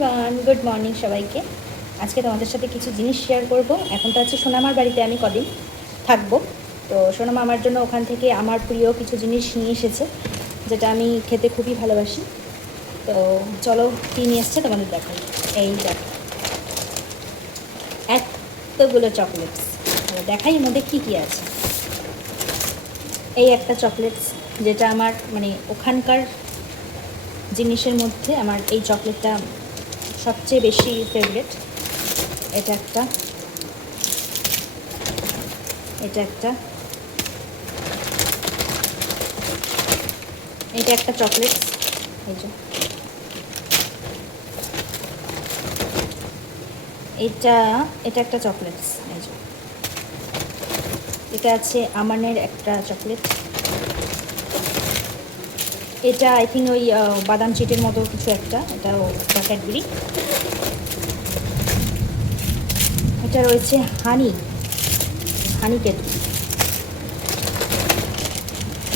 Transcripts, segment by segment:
Everyone, good morning সবাইকে। আজকে তোমাদের সাথে কিছু জিনিস শেয়ার করব। এখন তো আছে সোনামার বাড়িতে, আমি কদিন থাকবো। তো সোনামা আমার জন্য ওখান থেকে আমার প্রিয় কিছু জিনিস নিয়ে এসেছে, যেটা আমি খেতে খুবই ভালোবাসি। তো চলো কী নিয়ে এসছে তোমাদের দেখাই। এই দেখো এতগুলো চকলেটস, দেখাই এর মধ্যে কী কী আছে। এই একটা চকলেটস, যেটা আমার মানে ওখানকার জিনিসের মধ্যে আমার এই চকলেটটা সবচেয়ে বেশি ফেভারিট। এটা একটা, এটা একটা, এটা একটা চকলেট। এই যে এটা, এটা একটা চকলেটস। এই যে এটা আছে আমানের একটা চকলেট। এটা আই থিঙ্ক ওই বাদাম চিটের মতো কিছু একটা, এটাও ক্যাডবেরি। এটা রয়েছে হানি ক্যাডবেরি।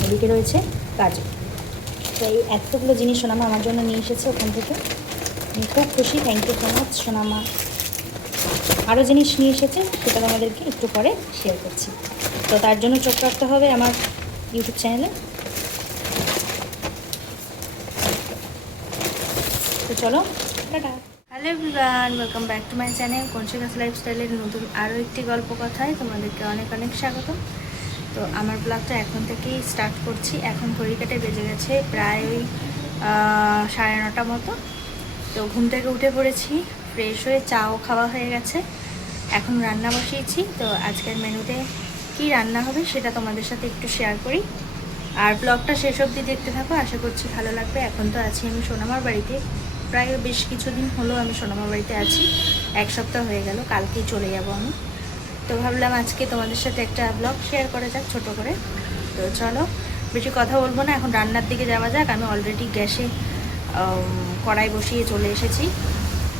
এদিকে রয়েছে কাজু। তো এই এতগুলো জিনিস সোনামা আমার জন্য নিয়ে এসেছে ওখান থেকে। আমি খুব খুশি, থ্যাংক ইউ সো মাচ সোনামা। আরও জিনিস নিয়ে এসেছে, সেটা আমাদেরকে একটু পরে শেয়ার করছি। তো তার জন্য চোখ রাখতে হবে আমার ইউটিউব চ্যানেলে। তো চলো, tata. Hello everyone, welcome back to my channel conscious লাইফস্টাইলের নতুন আরও একটি গল্প কথায় তোমাদেরকে অনেক অনেক স্বাগত। তো আমার ব্লগটা এখন থেকেই স্টার্ট করছি। এখন ঘড়িকাটে বেজে গেছে প্রায় ওই 9:30 মতো। তো ঘুম থেকে উঠে পড়েছি, ফ্রেশ হয়ে চাও খাওয়া হয়ে গেছে, এখন রান্না বসিয়েছি। তো আজকের মেনুতে কি রান্না হবে সেটা তোমাদের সাথে একটু শেয়ার করি, আর ব্লগটা শেষ অবধি দেখতে থাকো, আশা করছি ভালো লাগবে। এখন তো আছি আমি সোনামার বাড়িতে, প্রায় বেশ কিছুদিন হলো আমি সোনামার বাড়িতে আছি, 1 সপ্তাহ হয়ে গেল, কালকেই চলে যাব আমি। তো ভাবলাম আজকে তোমাদের সাথে একটা ব্লগ শেয়ার করা যাক ছোটো করে। তো চলো, বেশি কথা বলবো না, এখন রান্নার দিকে যাওয়া যাক। আমি অলরেডি গ্যাসে কড়াই বসিয়ে চলে এসেছি।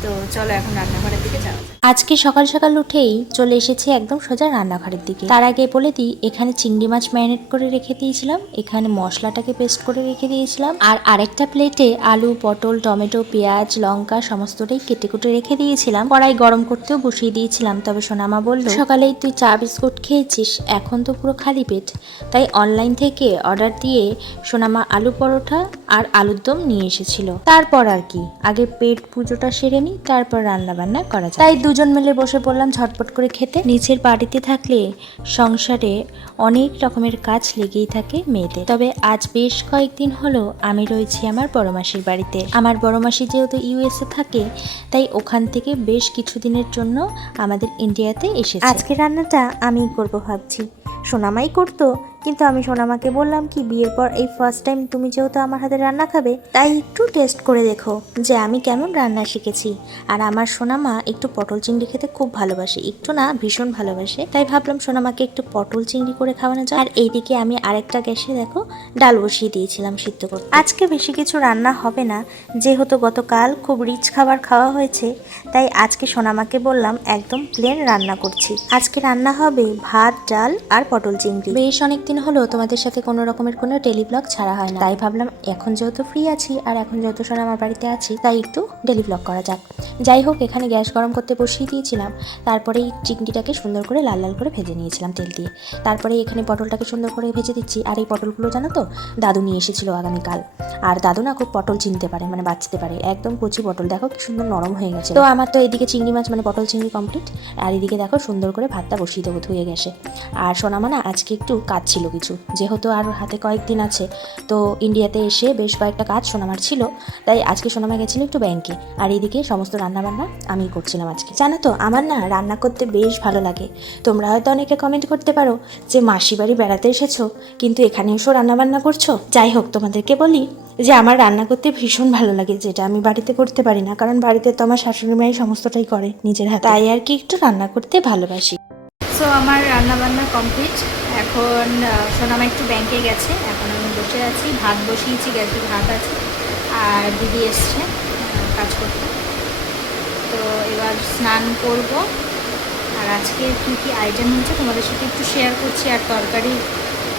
তো চলো এখন রান্নাঘরের দিকে যাওয়া যাক। আজকে সকাল সকাল উঠেই চলে এসেছি একদম সোজা রান্নাঘরের দিকে। তার আগে বলে দিই, এখানে চিংড়ি মাছ ম্যারিনেট করে রেখে দিয়েছিলাম, এখানে মশলাটাকে পেস্ট করে রেখে দিয়েছিলাম, আর আরেকটা প্লেটে আলু, পটল, টমেটো, পেঁয়াজ, লঙ্কা সমস্তটাই কেটে কুটে রেখে দিয়েছিলাম। কড়াই গরম করতেও বসিয়ে দিয়েছিলাম। তবে সোনামা বলল, সকালেই তুই চা বিস্কুট খেয়েছিস, এখন তো পুরো খালি পেট। তাই অনলাইন থেকে অর্ডার দিয়ে সোনামা আলু পরোটা আর আলুর দম নিয়ে এসেছিল। তারপর আর কি, আগে পেট পুজোটা সেরে নিই, তারপর রান্না বান্না করা যায়। তাই দুজন মিলে বসে পড়লাম ঝটপট করে খেতে। নিচের বাড়িতে থাকলে সংসারে অনেক রকমের কাজ লেগেই থাকে মেয়েদের। তবে আজ বেশ কয়েকদিন হলো আমি রয়েছি আমার বড় মাসির বাড়িতে। আমার বড় মাসি যেহেতু ইউএসএ থাকে, তাই ওখান থেকে বেশ কিছুদিনের জন্য আমাদের ইন্ডিয়াতে এসেছে। আজকে রান্নাটা আমিই করবো ভাবছি, সোনামাই করতো, কিন্তু আমি সোনামাকে বললাম কি, বিয়ের পর এই ফার্স্ট টাইম তুমি যেহেতু আমার হাতে রান্না খাবে, তাই একটু টেস্ট করে দেখো যে আমি কেমন রান্না শিখেছি। আর আমার সোনামা একটু পটল চিংড়ি খেতে খুব ভালোবাসে, একটু না ভীষণ ভালোবাসে, তাই ভাবলাম সোনামাকে একটু পটল চিংড়ি করে খাওয়ানো যায়। আর এইদিকে আমি আরেকটা গ্যাসে দেখো ডাল বসিয়ে দিয়েছিলাম সিদ্ধ করতে। আজকে বেশি কিছু রান্না হবে না, যেহেতু গতকাল খুব রিচ খাবার খাওয়া হয়েছে, তাই আজকে সোনামাকে বললাম একদম প্লেন রান্না করছি। আজকে রান্না হবে ভাত, ডাল আর পটল চিংড়ি। বেশ অনেকদিন হলো তোমাদের সাথে কোনো রকমের কোনো ডেলি ব্লগ ছাড়া হয় না, তাই ভাবলাম এখন যেহেতু ফ্রি আছি আর এখন যেহেতু সোনামার বাড়িতে আছি, তাই একটু ডেলি ব্লগ করা যাক। যাই হোক, এখানে গ্যাস গরম করতে বসিয়ে দিয়েছিলাম, তারপরে এই চিংড়িটাকে সুন্দর করে লাল লাল করে ভেজে নিয়েছিলাম তেল দিয়ে। তারপরে এখানে পটলটাকে সুন্দর করে ভেজে দিচ্ছি। আর এই পটলগুলো জানো তো, দাদু নিয়ে এসেছিল আগামীকাল। আর দাদু না খুব পটল চিনতে পারে, মানে বাঁচতে পারে, একদম কচি পটল, দেখো কি সুন্দর নরম হয়ে গেছে। তো আমার তো এদিকে চিংড়ি মাছ মানে পটল চিংড়ি কমপ্লিট, আর এদিকে দেখো সুন্দর করে ভাতটা বসিয়ে দেবো ধুয়ে গেছে। আর সোনামা না আজকে একটু কাজ ছিল কিছু, যেহেতু আর হাতে কয়েকদিন আছে, তো ইন্ডিয়াতে এসে বেশ কয়েকটা কাজ সোনামার ছিল, তাই আজকে সোনামা গেছিল একটু ব্যাংকে। আর এইদিকে সমস্ত রান্নাবান্না আমি করছিলাম আজকে। জানো তো, আমার না রান্না করতে বেশ ভালো লাগে। তোমরা হয়তো অনেকে কমেন্ট করতে পারো যে মাসি বাড়ি বেড়াতে এসেছো, কিন্তু এখানে এসেও রান্নাবান্না করছো। যাই হোক, তোমাদেরকে বলি যে আমার রান্না করতে ভীষণ ভালো লাগে, যেটা আমি বাড়িতে করতে পারি না, কারণ বাড়িতে তো আমার শাশুড়ি মাই সমস্তটাই করে নিজের হাতে, তাই আর কি একটু রান্না করতে ভালোবাসি। সো আমার রান্নাবান্না কমপ্লিট। এখন সোনামা একটু ব্যাংকে গেছে, এখন আমি বসে আছি, ভাত বসিয়েছি, গ্যাসে ভাত আছে, আর দিদি এসছে কাজ করতে। তো এবার স্নান করব, আর আজকে কী কী আইটেম হচ্ছে তোমাদের সাথে একটু শেয়ার করছি। আর তরকারি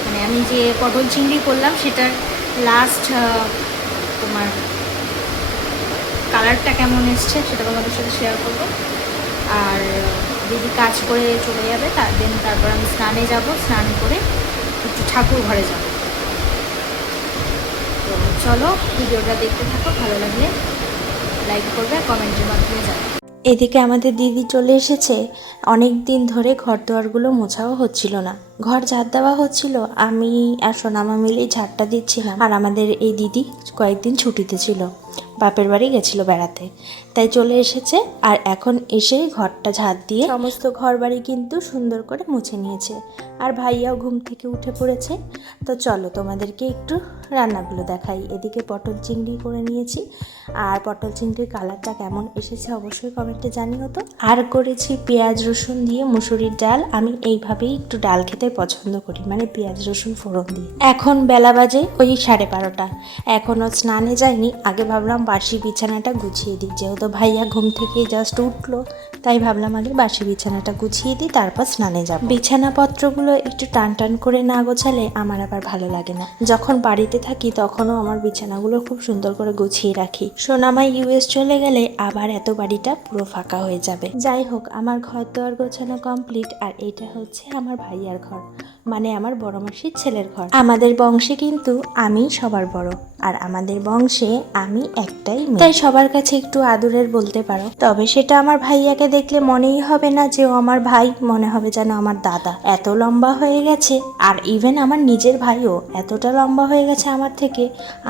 মানে আমি যে পটল চিংড়ি করলাম, সেটার লাস্ট তোমার কালারটা কেমন এসছে সেটা তোমাদের সাথে শেয়ার করবো। আর দিদি কাজ করে চলে যাবে, তারপর আমি স্নানে যাব, স্নান করে একটু ঠাকুর ঘরে যাব। তো চলো ভিডিওটা দেখতে থাকো, ভালো লাগলে লাইক করবে, কমেন্টের মাধ্যমে জানাবে। এদিকে আমাদের দিদি চলে এসেছে। অনেক দিন ধরে ঘর দুয়ারগুলো মোছাও হচ্ছিল না, ঘর ঝাড় দেওয়া হচ্ছিল, আমি আর সোনামা মিলেই ঝাড়টা দিচ্ছিলাম। আর আমাদের এই দিদি কয়েকদিন ছুটিতে ছিল, বাপের বাড়ি গেছিল বেড়াতে, তাই চলে এসেছে। আর এখন এসে ঘরটা ঝাড় দিয়ে সমস্ত ঘর বাড়ি কিন্তু সুন্দর করে মুছে নিয়েছে। আর ভাইয়াও ঘুম থেকে উঠে পড়েছে। তো চলো তোমাদেরকে একটু রান্নাগুলো দেখাই। এদিকে পটল চিংড়ি করে নিয়েছি, আর পটল চিংড়ির কালারটা কেমন এসেছে অবশ্যই কমেন্টে জানিও তো। আর করেছি পেঁয়াজ রসুন দিয়ে মুসুরির ডাল। আমি এইভাবেই একটু ডাল খেতে পছন্দ করি, মানে পেঁয়াজ রসুন ফোড়ন দিয়ে। এখন বেলা বাজে ওই 12:30। এখনও স্নানে যাইনি, আগে ভাবলাম বাসি বিছানাটা গুছিয়ে দিই, যেহেতু ভাইয়া ঘুম থেকে জাস্ট উঠলো, তাই ভাবলাম আগে বাসি বিছানাটা গুছিয়ে দিই, তারপর স্নানে যাব। বিছানাপত্রগুলো একটু টান টান করে না গোছালে আমার আবার ভালো লাগে না। যখন বাড়িতে থাকি তখনও আমার বিছানাগুলো খুব সুন্দর করে গুছিয়ে রাখি। সোনামাই ইউএস চলে গেলে আবার এত বাড়িটা পুরো ফাঁকা হয়ে যাবে। যাই হোক, আমার ঘর দোয়ার গোছানো কমপ্লিট। আর এটা হচ্ছে আমার ভাইয়ার ঘর, মানে আমার বড় মাসির ছেলের ঘর। আমাদের বংশে কিন্তু আমি সবার বড়, আর আমাদের বংশে আমি একটাই মেয়ে, তাই সবার কাছে একটু আদরের বলতে পারো। তবে সেটা আমার ভাইয়াকে দেখলে মনেই হবে না যে ও আমার ভাই, মনে হবে যেন আমার দাদা। এত লম্বা হয়ে গেছে, আর ইভেন আমার নিজের ভাইও এতটা লম্বা হয়ে গেছে আমার থেকে,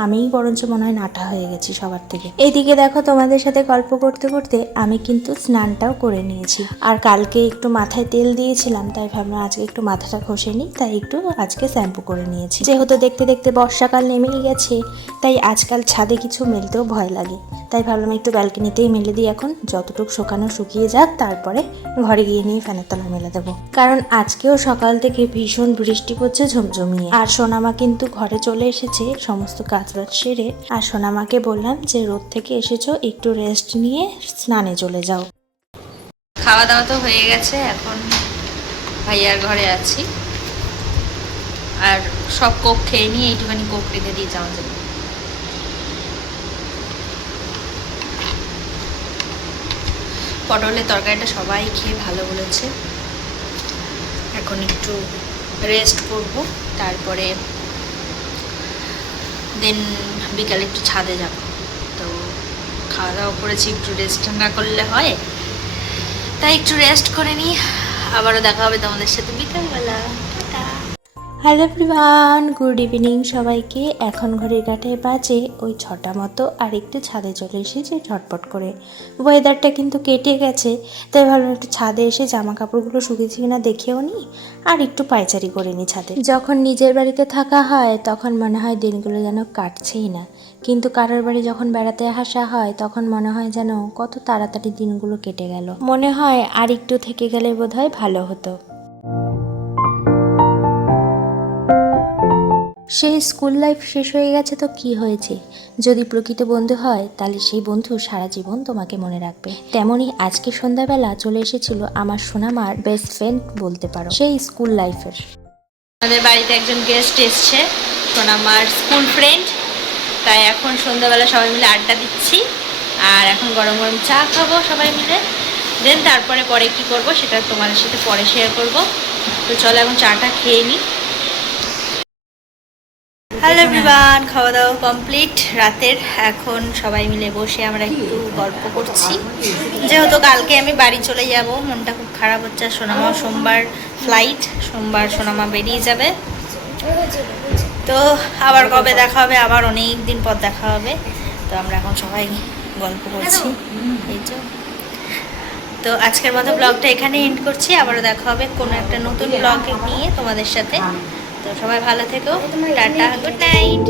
আমিই বরঞ্চ মনে হয় নাটা হয়ে গেছি সবার থেকে। এদিকে দেখো, তোমাদের সাথে গল্প করতে করতে আমি কিন্তু স্নানটাও করে নিয়েছি। আর কালকে একটু মাথায় তেল দিয়েছিলাম, তাই ভাবলাম আজকে একটু মাথাটা ঘষে নিই, তাই একটু আজকে শ্যাম্পু করে নিয়েছি। যেহেতু দেখতে দেখতে বর্ষাকাল নেমেই গেছে, তাই আজকাল ছাদে কিছু মেলতেও ভয় লাগে, তাই ভাবলাম একটু ব্যালকনিতেই মেলে দিই। এখন যতটুকু শুকানো শুকিয়ে যাক, তারপরে ঘরে গিয়ে নিয়ে ফ্যানের তলায় মেলে দেবো। কারণ আজকেও সকাল থেকে ভীষণ বৃষ্টি পড়ছে ঝমঝমিয়ে। আর সোনামা কিন্তু ঘরে চলে এসেছে সমস্ত কাজবাজ সেরে। আর সোনামাকে বললাম যে রোদ থেকে এসেছো, একটু রেস্ট নিয়ে স্নানে চলে যাও। খাওয়া দাওয়া তো হয়ে গেছে, এখন ভাইয়ার ঘরে আছি। আর সব কোক খেয়ে নিয়ে এইটুখানি কোক রেখে দিয়ে যাওয়া যাবে। পটলের তরকারিটা সবাই খেয়ে ভালো বলেছে। এখন একটু রেস্ট করব, তারপরে দেন বিকালে একটু ছাদে যাব। তো খাওয়া দাওয়া করেছি, একটু রেস্ট না করলে হয়, তাই একটু রেস্ট করে নিই। আবারও দেখা হবে তোমাদের সাথে বিকালবেলা। হ্যালো এভরিওয়ান, গুড ইভিনিং সবাইকে। এখন ঘড়ির কাঁটায় বাজে ওই 6টা মতো, আর একটু ছাদে চলে এসেছি ঝটপট করে। ওয়েদারটা কিন্তু কেটে গেছে, তাই ভাবলাম একটু ছাদে এসে জামা কাপড়গুলো শুকিয়েছে কিনা দেখেও নিই, আর একটু পায়চারি করে নিই ছাদে। যখন নিজের বাড়িতে থাকা হয় তখন মনে হয় দিনগুলো যেন কাটছেই না, কিন্তু কারোর বাড়ি যখন বেড়াতে আসা হয় তখন মনে হয় যেন কত তাড়াতাড়ি দিনগুলো কেটে গেল। মনে হয় আর একটু থেকে গেলে বোধহয় ভালো হতো। সেই স্কুল লাইফ শেষ হয়ে গেছে তো কি হয়েছে, যদি প্রকৃত বন্ধু হয় তাহলে সেই বন্ধু সারা জীবন তোমাকে মনে রাখবে। তেমনই আজকে সন্ধ্যাবেলা চলে এসেছিল আমার সোনামার বেস্ট ফ্রেন্ড বলতে পারো, সেই স্কুল লাইফের। আমাদের বাড়িতে একজন গেস্ট এসছে, সোনামার স্কুল ফ্রেন্ড, তাই এখন সন্ধ্যাবেলা সবাই মিলে আড্ডা দিচ্ছি। আর এখন গরম গরম চা খাবো সবাই মিলে, দেন তারপরে পরে কি করব সেটা তোমাদের সাথে পরে শেয়ার করব। তো চলো এখন চাটা খেয়ে নিই। হ্যালো এভরিওয়ান, খাওয়া দাওয়া কমপ্লিট রাতের। এখন সবাই মিলে বসে আমরা একটু গল্প করছি, যেহেতু কালকে আমি বাড়ি চলে যাব। মনটা খুব খারাপ হচ্ছে। সোনামা সোমবার ফ্লাইট, সোমবার সোনামা বেরিয়ে যাবে। তো আবার কবে দেখা হবে, আবার অনেক দিন পর দেখা হবে। তো আমরা এখন সবাই গল্প করছি, এই তো আজকের মতো ব্লগটা এখানে এন্ড করছি। আবারও দেখা হবে কোনো একটা নতুন ব্লগ নিয়ে তোমাদের সাথে। তো সবাই ভালো থেকো, টাটা, গুড নাইট।